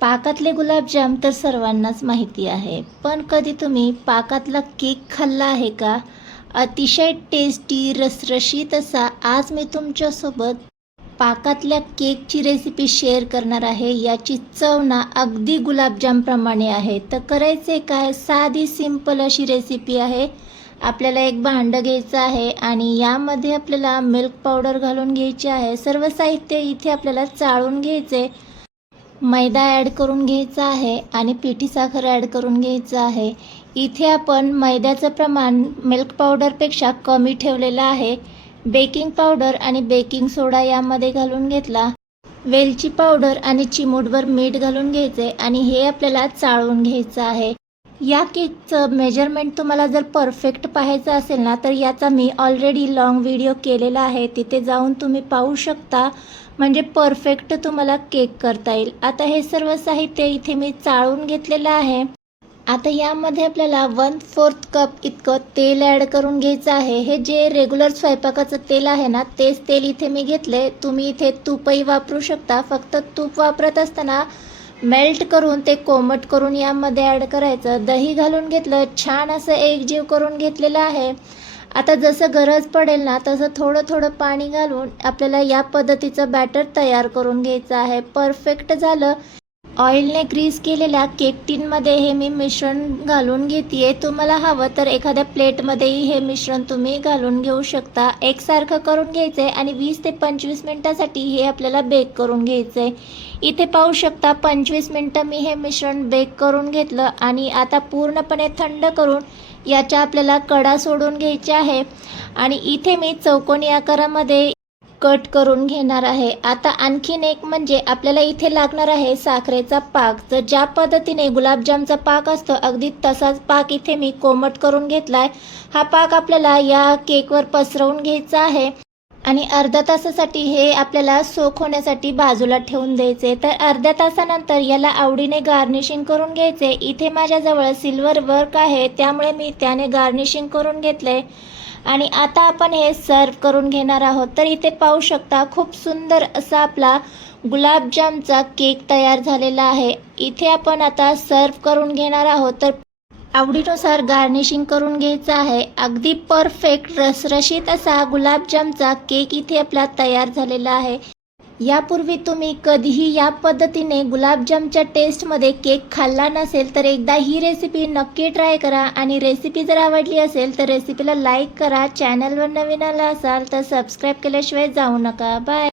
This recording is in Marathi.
पाकातले गुलाबजाम तर सर्वांनाच माहिती आहे, पण कधी तुम्ही पाकातला केक खाल्ला आहे का? अतिशय टेस्टी रसरशीत असा आज मी तुमच्यासोबत पाकातल्या केकची रेसिपी शेअर करणार आहे। याची चव ना अगदी गुलाबजामप्रमाणे आहे। तर करायचे काय, साधी सिंपल अशी रेसिपी आहे। आपल्याला एक भांडं घ्यायचं आहे आणि यामध्ये आपल्याला मिल्क पावडर घालून घ्यायची आहे। सर्व साहित्य इथे आपल्याला चाळून घ्यायचे, मैदा ॲड करून घ्यायचा आहे आणि पिठी साखर ॲड करून घ्यायचं आहे। इथे आपण मैद्याचं प्रमाण मिल्क पावडरपेक्षा कमी ठेवलेलं आहे। बेकिंग पावडर आणि बेकिंग सोडा यामध्ये घालून घेतला। वेलची पावडर आणि चिमूटभर मीठ घालून घ्यायचे आणि हे आपल्याला चाळून घ्यायचं आहे। या केकचं मेजरमेंट तुम्हाला जर परफेक्ट पाहायचं असेल ना, तर याचा मी ऑलरेडी लॉंग व्हिडिओ केलेला आहे, तिथे जाऊन तुम्ही पाहू शकता, म्हणजे परफेक्ट तुम्हाला केक करता येईल। आता हे सर्व साहित्य इथे मी चाळून घेतलेलं आहे। आता यामध्ये आपल्याला 1/4 कप इतकं तेल ॲड करून घ्यायचं आहे। हे जे रेग्युलर स्वयंपाकाचं तेल आहे ना, तेच तेल इथे मी घेतले। तुम्ही इथे तूपही वापरू शकता। फक्त तूप वापरत असताना मेल्ट करून ते कोमट करून यामध्ये ॲड करायचं। दही घालून घेतलं, छान असं एकजीव करून घेतलेलं आहे। आता जसं गरज पडेल ना, तसं थोडं थोडं पाणी घालून आपल्याला या पद्धतीचं बॅटर तयार करून घ्यायचं आहे। परफेक्ट झालं। ऑइलने ग्रीस केलेल्या केक टिनमध्ये हे मी मिश्रण घालून घेते। तुम्हाला हवं तर एखाद्या प्लेटमध्येही हे मिश्रण तुम्ही घालून घेऊ शकता। एकसारखं करून घ्यायचं आहे आणि 20 ते 25 मिनटासाठी हे आपल्याला बेक करून घ्यायचं आहे। इथे पाहू शकता 25 मिनटं मी हे मिश्रण बेक करून घेतलं आणि आता पूर्णपणे थंड करून याच्या आपल्याला कडा सोडून घ्यायच्या आहे आणि इथे मी चौकोनी आकारामध्ये कट करून घेणार आहे। आता आणखीन एक म्हणजे आपल्याला इथे लागणार आहे साखरेचा पाक। तर ज्या पद्धतीने गुलाबजामचा पाक असतो अगदी तसाच पाक इथे मी कोमट करून घेतलाय। हा पाक आपल्याला या केकवर पसरवून घ्यायचा आहे आणि अर्ध्या तासासाठी हे आपल्याला सोक होण्यासाठी बाजूला ठेवून द्यायचे। तर अर्ध्या तासानंतर याला आवडीने गार्निशिंग करून घ्यायचे। इथे माझ्याजवळ सिल्वर वर्क आहे, त्यामुळे मी त्याने गार्निशिंग करून घेतले आणि आता आपण हे सर्व करून घेणार आहोत। तर इथे पाहू शकता खूप सुंदर असा आपला गुलाबजामचा केक तयार झालेला आहे। इथे आपण आता सर्व करून घेणार आहोत। तर आवडीनुसार गार्निशिंग करून घ्यायचं आहे। अगदी परफेक्ट रसरशीत असा गुलाबजामचा केक इथे आपला तयार झालेला आहे। यापूर्वी तुम्ही कधीही या पद्धतीने गुलाबजामच्या टेस्टमध्ये केक खाल्ला नसेल तर एकदा ही रेसिपी नक्की ट्राय करा आणि रेसिपी जर आवडली असेल तर रेसिपीला लाईक करा। चॅनलवर नवीन आला असाल तर सबस्क्राईब केल्याशिवाय जाऊ नका। बाय।